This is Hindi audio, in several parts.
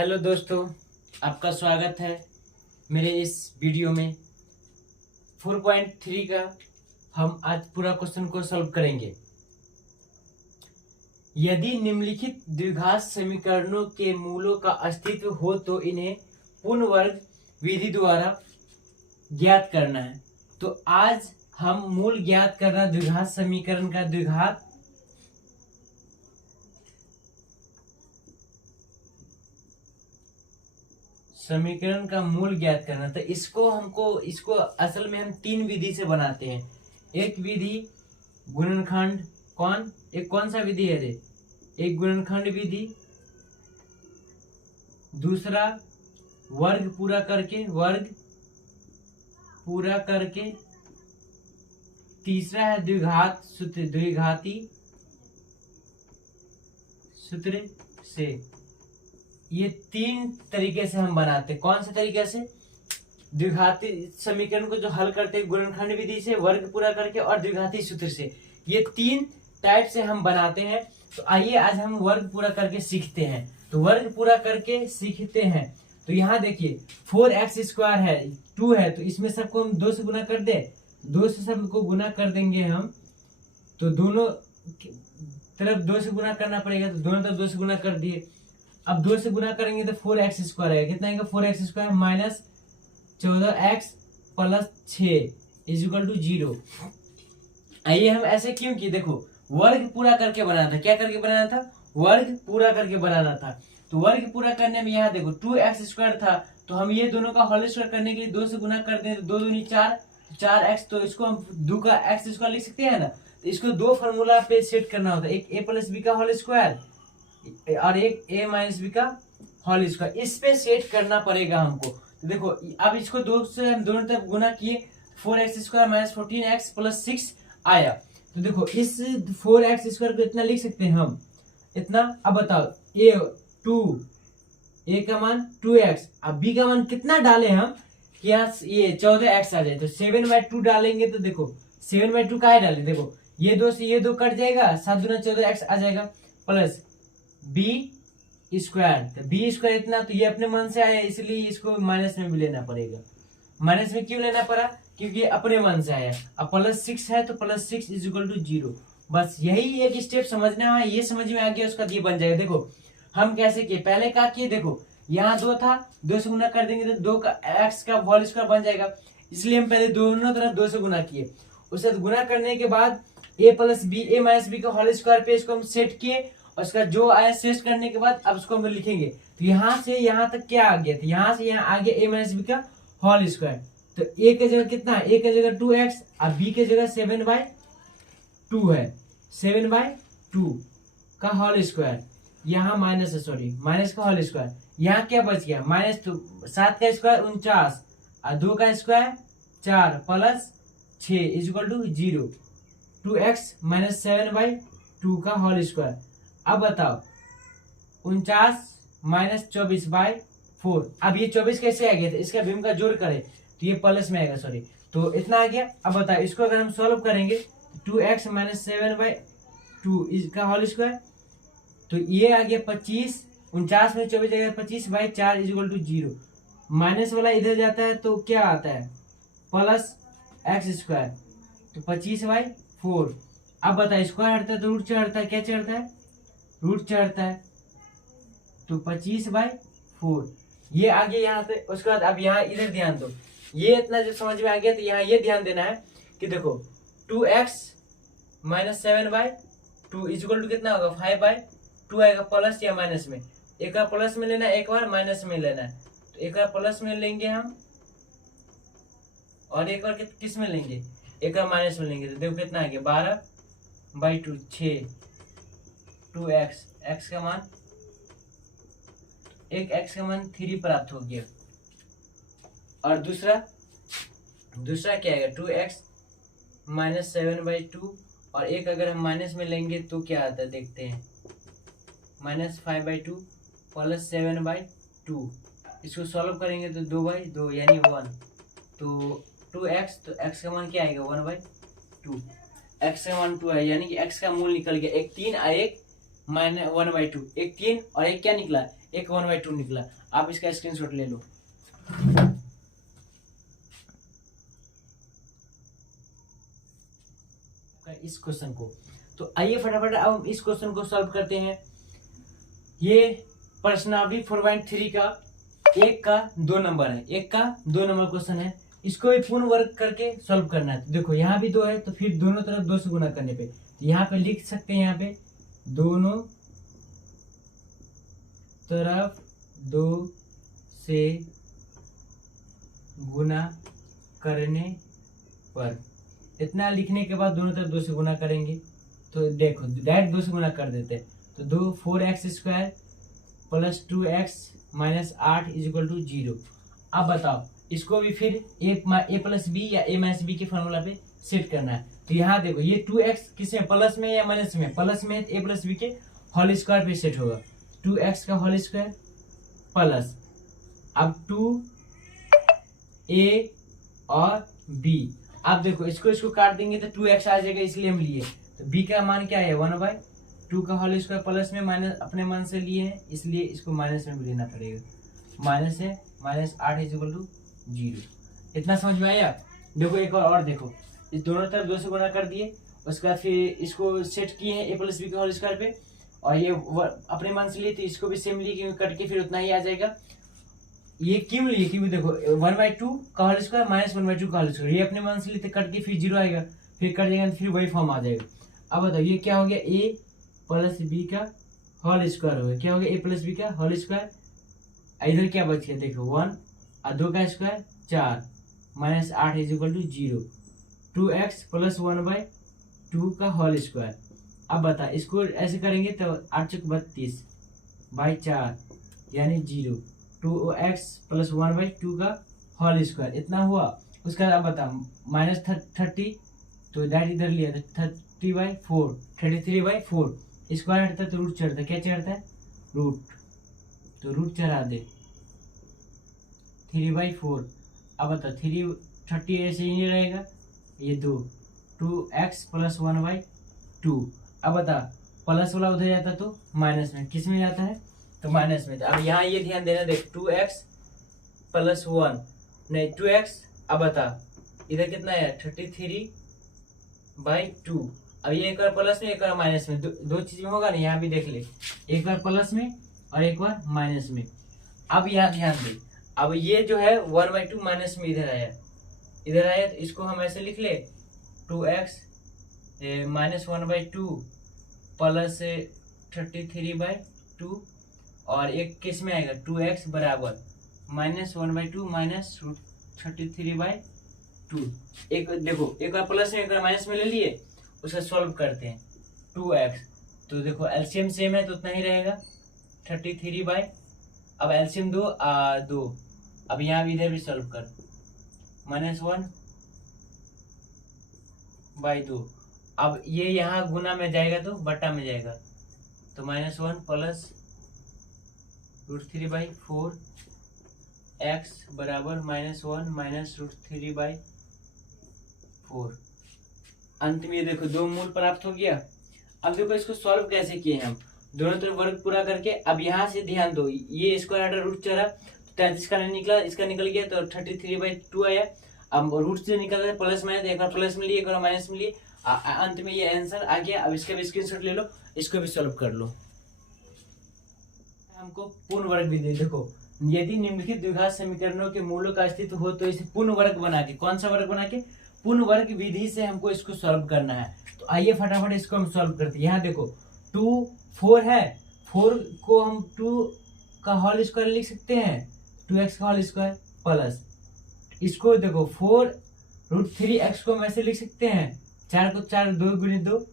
हेलो दोस्तों, आपका स्वागत है मेरे इस वीडियो में। 4.3 का हम आज पूरा क्वेश्चन को सॉल्व करेंगे। यदि निम्नलिखित द्विघात समीकरणों के मूलों का अस्तित्व हो तो इन्हें पूर्ण वर्ग विधि द्वारा ज्ञात करना है। तो आज हम मूल ज्ञात करना द्विघात समीकरण का द्विघात समीकरण का मूल ज्ञात करना। तो इसको असल में हम तीन विधि से बनाते हैं। एक विधि गुणनखंड, कौन सा विधि है रे? एक गुणनखंड विधि, दूसरा वर्ग पूरा करके, तीसरा है द्विघाती सूत्र से। ये तीन तरीके से हम बनाते हैं। कौन से तरीके से? द्विघाती समीकरण को जो हल करते हैं गुणनखंड विधि से, वर्ग पूरा करके और द्विघाती सूत्र से। ये तीन टाइप से हम बनाते हैं। तो आइए आज हम वर्ग पूरा करके सीखते हैं। तो वर्ग पूरा करके सीखते हैं। तो यहाँ देखिए 4x² है, 2 है, तो इसमें सबको हम 2 से गुना कर दे। 2 से सबको गुना कर देंगे हम, तो दोनों तरफ 2 से गुना करना पड़ेगा। तो दोनों तरफ 2 से गुना कर दिए। अब 2 से गुना करेंगे तो 4x² आएगा। कितना आएगा? 4x² minus 14x plus 6 equal to 0। आइए हम ऐसे क्यों किए? देखो वर्ग पूरा करके बनाना था। क्या करके बनाना था? वर्ग पूरा करके बनाना था। तो वर्ग पूरा करने में यहाँ देखो 2x² था, तो हम ये दोनों का होल स्क्वायर करने के लिए 2 से गुना कर दें। तो 2 दूनी 4, 4x, तो इसको हम 2 का x² लिख सकते हैं ना। तो इसको दो फॉर्मूला पे सेट करना होता है, एक a प्लस बी का होल स्क्वायर और एक a माइनस बी का होल स्क्वायर। इस पे सेट करना पड़ेगा हमको। तो देखो अब इसको 2 से हम दोनों तरफ गुना किए, 4x² माइनस 14x प्लस 6 आया। तो देखो इस 4x² को इतना लिख सकते हैं हम, इतना। अब बताओ a का मान 2x, अब b का मान कितना डाले हम कि यहाँ ये 14x आ जाए। तो 7/2 डालेंगे। तो देखो 7/2 का है डाले, देखो ये 2 से ये 2 कट जाएगा, 7 दूना 14x आ जाएगा, प्लस b²। तो b² इतना, तो ये अपने मन से आया, इसलिए इसको माइनस में भी लेना पड़ेगा। माइनस में क्यों लेना पड़ा? क्योंकि अपने मन से आया। अब प्लस 6 है तो प्लस 6 इक्वल टू 0। बस यही एक स्टेप समझना है। ये समझ में आ गया, उसका ये बन जाएगा। देखो हम कैसे किए, पहले क्या किए, देखो यहाँ 2 था, 2 से गुना कर देंगे तो 2 का x का होल स्क्वायर बन जाएगा। इसलिए हम पहले दोनों तरफ 2 से गुना किए। उससे गुना करने के बाद a plus B, a minus B का होल स्क्वायर पे इसको हम सेट किए, और उसका जो आया शेष करने के बाद अब उसको हम लिखेंगे। तो यहाँ से यहाँ तक क्या आ गया? तो यहाँ से यहाँ आ गया a माइनस बी का होल स्क्वायर। तो a के जगह कितना है? a के जगह 2x और b के जगह 7/2 है। 7/2 का होल स्क्वायर, यहाँ माइनस है, सॉरी माइनस का होल स्क्वायर। यहाँ क्या बच गया? माइनस 7 का स्क्वायर 49 और 2 का square 4 plus 6 equal to 0। 2x minus 7/2 का होल स्क्वायर। अब बताओ 49 माइनस 24/4। अब ये 24 कैसे आ गया? तो इसका भीम का जोड़ करें तो ये प्लस में आएगा, सॉरी, तो इतना आ गया। अब बताओ इसको अगर हम सॉल्व करेंगे 2x माइनस 7/2 इसका होल स्क्वायर, तो ये आ गया 25। 49 में 24 आएगा 25/4 इक्वल टू 0। माइनस वाला इधर जाता है तो क्या आता है? प्लस x², तो 25/4। अब बताइए स्क्वायर हटता है तो रूट चढ़ता है, क्या चढ़ता है? रूट चढ़ता है, तो 25/4 ये आ गया यहाँ पे। उसके बाद अब यहाँ इधर ध्यान दो, ये इतना जब समझ में आ गया तो यहाँ ये ध्यान देना है कि देखो 2x माइनस 7/2 इक्वल टू कितना होगा? 5/2 आएगा, प्लस या माइनस में। एक बार प्लस में लेना है, एक बार माइनस में लेना है। तो एक बार प्लस में लेंगे हम और एक बार किस में लेंगे? एक बार माइनस में लेंगे। तो देखो कितना आ गया? 12/2 6 2x, x का मान, एक x का मान 3 प्राप्त हो गया। और दूसरा क्या आएगा? 2x माइनस 7/2 और एक अगर हम माइनस में लेंगे तो क्या आता है देखते हैं, माइनस 5/2 प्लस 7/2। इसको सॉल्व करेंगे तो 2/2 यानी 1। तो 2x, तो x का मान क्या आएगा? 1/2। x का मान 2 है, यानी कि x का मूल निकल गया। एक 3 और एक 1/2, एक 3 और एक क्या निकला, एक 1/2 निकला। आप इसका स्क्रीनशॉट ले लो। इस क्वेश्चन को तो आइए फटाफट अब हम इस क्वेश्चन को सॉल्व करते हैं। ये प्रश्नावली 4.3 का 1 का 2 नंबर है, 1 का 2 नंबर क्वेश्चन है। इसको भी पूर्ण वर्ग करके सॉल्व करना है। तो देखो यहाँ भी 2 है तो फिर दोनों तरफ 2 से गुना करने पे यहाँ पे लिख सकते हैं, यहाँ पे दोनों तरफ 2 से गुना करने पर, इतना लिखने के बाद दोनों तरफ 2 से गुना करेंगे तो देखो डायरेक्ट 2 से गुना कर देते हैं। तो 2 4x² plus 2x minus 8 is equal to 0। अब बताओ इसको भी फिर a प्लस बी या a माइनस बी के फॉर्मूला पे सेट करना है। तो यहाँ देखो ये 2x किसमें, प्लस में या माइनस में, प्लस में a प्लस बी के होल स्क्वायर पे सेट होगा। 2x का होल स्क्वायर प्लस अब 2a और b। अब देखो इसको काट देंगे तो 2x आ जाएगा, इसलिए हम लिए। तो b का मान क्या है 1/2 का होल स्क्वायर प्लस में माइनस अपने मन से लिए हैं, इसलिए इसको माइनस में भी लेना पड़ेगा। माइनस है -8 इज इक्वल टू 0। इतना समझ में आया। देखो एक और देखो, इस दोनों तरफ 2 से गुना कर दिए, उसके बाद फिर इसको सेट किए हैं a प्लस बी के होल स्क्वायर पे, और ये अपने मन से लिए तो इसको भी सेम लिए, कट के फिर उतना ही आ जाएगा। ये क्यों लिए, क्योंकि देखो 1/2 का होल स्क्वायर माइनस 1/2 का होल स्क्वायर, ये अपने मन से लिए कट के फिर 0 आएगा, फिर कट जाएगा तो फिर वही फॉर्म आ जाएगा। अब बताओ ये क्या हो गया, a प्लस बी का होल स्क्वायर हो गया, क्या हो गया a प्लस बी का होल स्क्वायर। इधर क्या बच गया देखो 1 और 2 का square 4 minus 8 is equal to 0। 2x plus 1/2 का होल स्क्वायर। अब बता इसको ऐसे करेंगे तो 8 × 32 बाई 4 यानी 0। 2x प्लस 1/2 का होल स्क्वायर इतना हुआ। उसका अब बता -30 तो डायरेक्ट इधर लिया था 30/4 33/4 स्क्वायर हटता तो रूट चढ़ता, क्या चढ़ता है रूट, तो रूट चढ़ा दे 3/4। अब बता 30 ऐसे ही नहीं रहेगा, ये 2x प्लस 1/2। अब बता प्लस वाला उधर जाता तो माइनस में, किस में जाता है तो माइनस में। अब यहाँ ये ध्यान देना, देख 2x प्लस 1 नहीं 2x। अब बता इधर कितना है 33/2। अब ये एक बार प्लस में एक बार माइनस में, दो चीज में होगा ना, यहाँ भी देख ले, एक बार प्लस में और एक बार माइनस में। अब यहाँ ध्यान दे, अब ये जो है 1/2 माइनस में इधर आया तो इसको हम ऐसे लिख ले 2x माइनस 1/2 प्लस 33/2 और एक किस में आएगा 2x बराबर -1/2 माइनस 33/2। एक देखो एक बार प्लस में एक बार माइनस में ले लिए, उसे सॉल्व करते हैं 2x। तो देखो एलसीएम सेम है तो उतना ही रहेगा 33 अब एलसीएम 2 अब यहाँ भी इधर भी सॉल्व कर -1/2। अब ये यहाँ गुना में जाएगा तो बटा में जाएगा, तो -1 प्लस √3/4 x बराबर -1 माइनस √3/4। अंत में ये देखो 2 मूल प्राप्त हो गया। अब देखो इसको सॉल्व कैसे किए हम, दोनों तरफ वर्ग पूरा करके। अब यहाँ से ध्यान दो, ये स्क्वायर हटा रूट चढ़ा तो 33 का नहीं निकला, इसका निकल गया तो 33/2 आया। अब रूट से निकल गया प्लस माइनस, एक बार प्लस में लिए एक बार माइनस में लिए, अंत में ये आंसर आ गया। अब इसका भी स्क्रीनशॉट ले लो, इसको भी सॉल्व कर लो। हमको पूर्ण वर्ग विधि, देखो यदि निम्नलिखित द्विघात समीकरणों के मूलों का अस्तित्व हो तो इसे पूर्ण वर्ग बना के, कौन सा वर्ग बना के, पूर्ण वर्ग विधि से हमको इसको सॉल्व करना है। तो आइए फटाफट इसको हम सॉल्व करते हैं। यहाँ देखो 2 4 है, 4 को हम 2 का होल स्क्वायर लिख सकते हैं, 2x का होल स्क्वायर प्लस इसको देखो 4√3x को हम ऐसे लिख सकते हैं, 4 को 4 2 × 2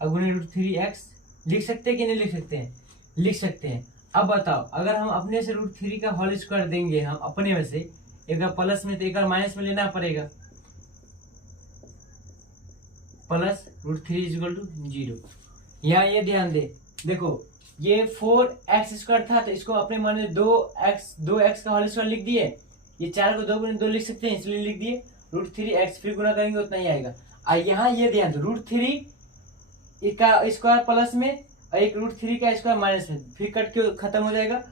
और गुणे √3x लिख सकते हैं कि नहीं लिख सकते हैं, लिख सकते हैं। अब बताओ अगर हम अपने से √3 का होल स्क्वायर देंगे, हम अपने में से एक बार प्लस में तो एक बार माइनस में लेना पड़ेगा, प्लस √3 = 0। यहाँ ये ध्यान दे, देखो ये 4x² था तो इसको अपने मन में 2x का होल स्क्वायर लिख दिए, ये 4 को 2 × 2 लिख सकते हैं इसलिए लिख दिए √3x, फिर गुना करेंगे उतना ही आएगा। और यहाँ ये ध्यान दो √3 का स्क्वायर प्लस में और एक √3 का स्क्वायर माइनस में, फिर कट के खत्म हो जाएगा।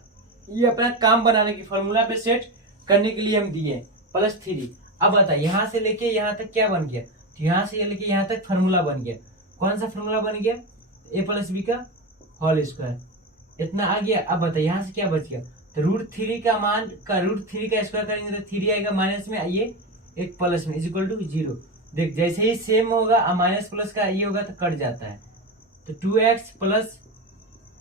ये अपना काम बनाने की फॉर्मूला पे सेट करने के लिए हम दिए +3। अब बता यहाँ से लेके यहाँ तक क्या बन गया, तो यहाँ से लेके यहाँ तक फार्मूला बन गया। कौन सा फार्मूला बन गया, a + b का होल स्क्वायर, इतना आ गया। अब बता यहाँ से क्या बच गया, तो √3 का मान का √3 का स्क्वायर करेंगे तो 3 आएगा माइनस में, ये एक प्लस में = 0। देख जैसे ही सेम होगा और माइनस प्लस का ये होगा तो कट जाता है। तो 2x +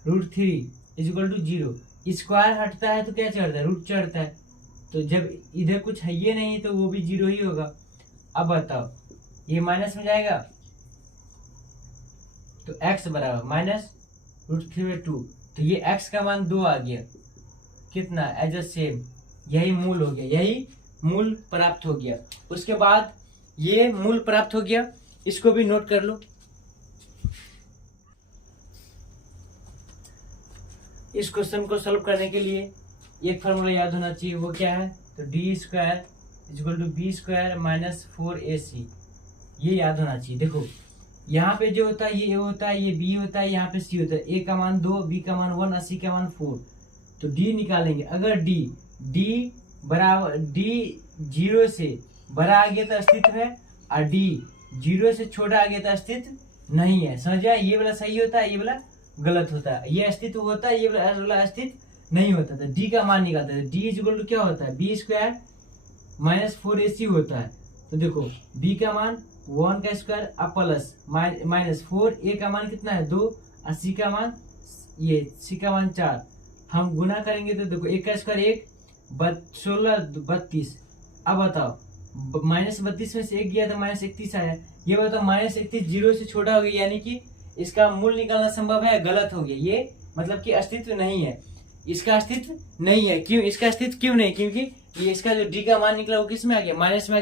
√3 = 0। स्क्वायर हटता है तो क्या चढ़ता है, रूट चढ़ता है। तो जब इधर कुछ है ये नहीं तो वो भी 0 ही होगा। अब बताओ ये माइनस में जाएगा तो x बराबर माइनस √3/2, तो ये x का मान 2 आ गया। कितना एज अ सेम, यही मूल हो गया, यही मूल प्राप्त हो गया। उसके बाद ये मूल प्राप्त हो गया, इसको भी नोट कर लो। इस क्वेश्चन को सॉल्व करने के लिए एक फार्मूला याद होना चाहिए, वो क्या है, तो d² = b² - 4ac, ये याद होना चाहिए। देखो यहाँ पे जो होता है ये a होता है, ये b होता है, यहाँ पे c होता है। a का मान 2, b का मान 1 और c का मान 4। तो d निकालेंगे। अगर d बराबर d 0 से बड़ा आ गया तो अस्तित्व है, और d 0 से छोटा आ गया तो अस्तित्व नहीं है। समझ आया, ये वाला सही होता है, ये वाला गलत होता है, ये अस्तित्व होता है, ये वाला अस्तित्व नहीं होता। तो d का मान निकालते हैं। d क्या होता है, b² - 4ac होता है। तो देखो b का मान 1 का स्क्वायर अब प्लस -4, a का मान कितना है 2 और c का मान 4। हम गुना करेंगे तो देखो 1 का स्क्वायर 1, 16 32। अब बताओ -32 में से 1 गया तो -31 आया। ये बताओ -31 0 से छोटा हो गया, यानी कि इसका मूल निकालना संभव है, गलत हो गया। ये मतलब कि अस्तित्व नहीं है, इसका अस्तित्व नहीं है। क्यों इसका अस्तित्व क्यों नहीं, क्योंकि ये इसका जो d का मान निकला वो किस में आ गया, माइनस में।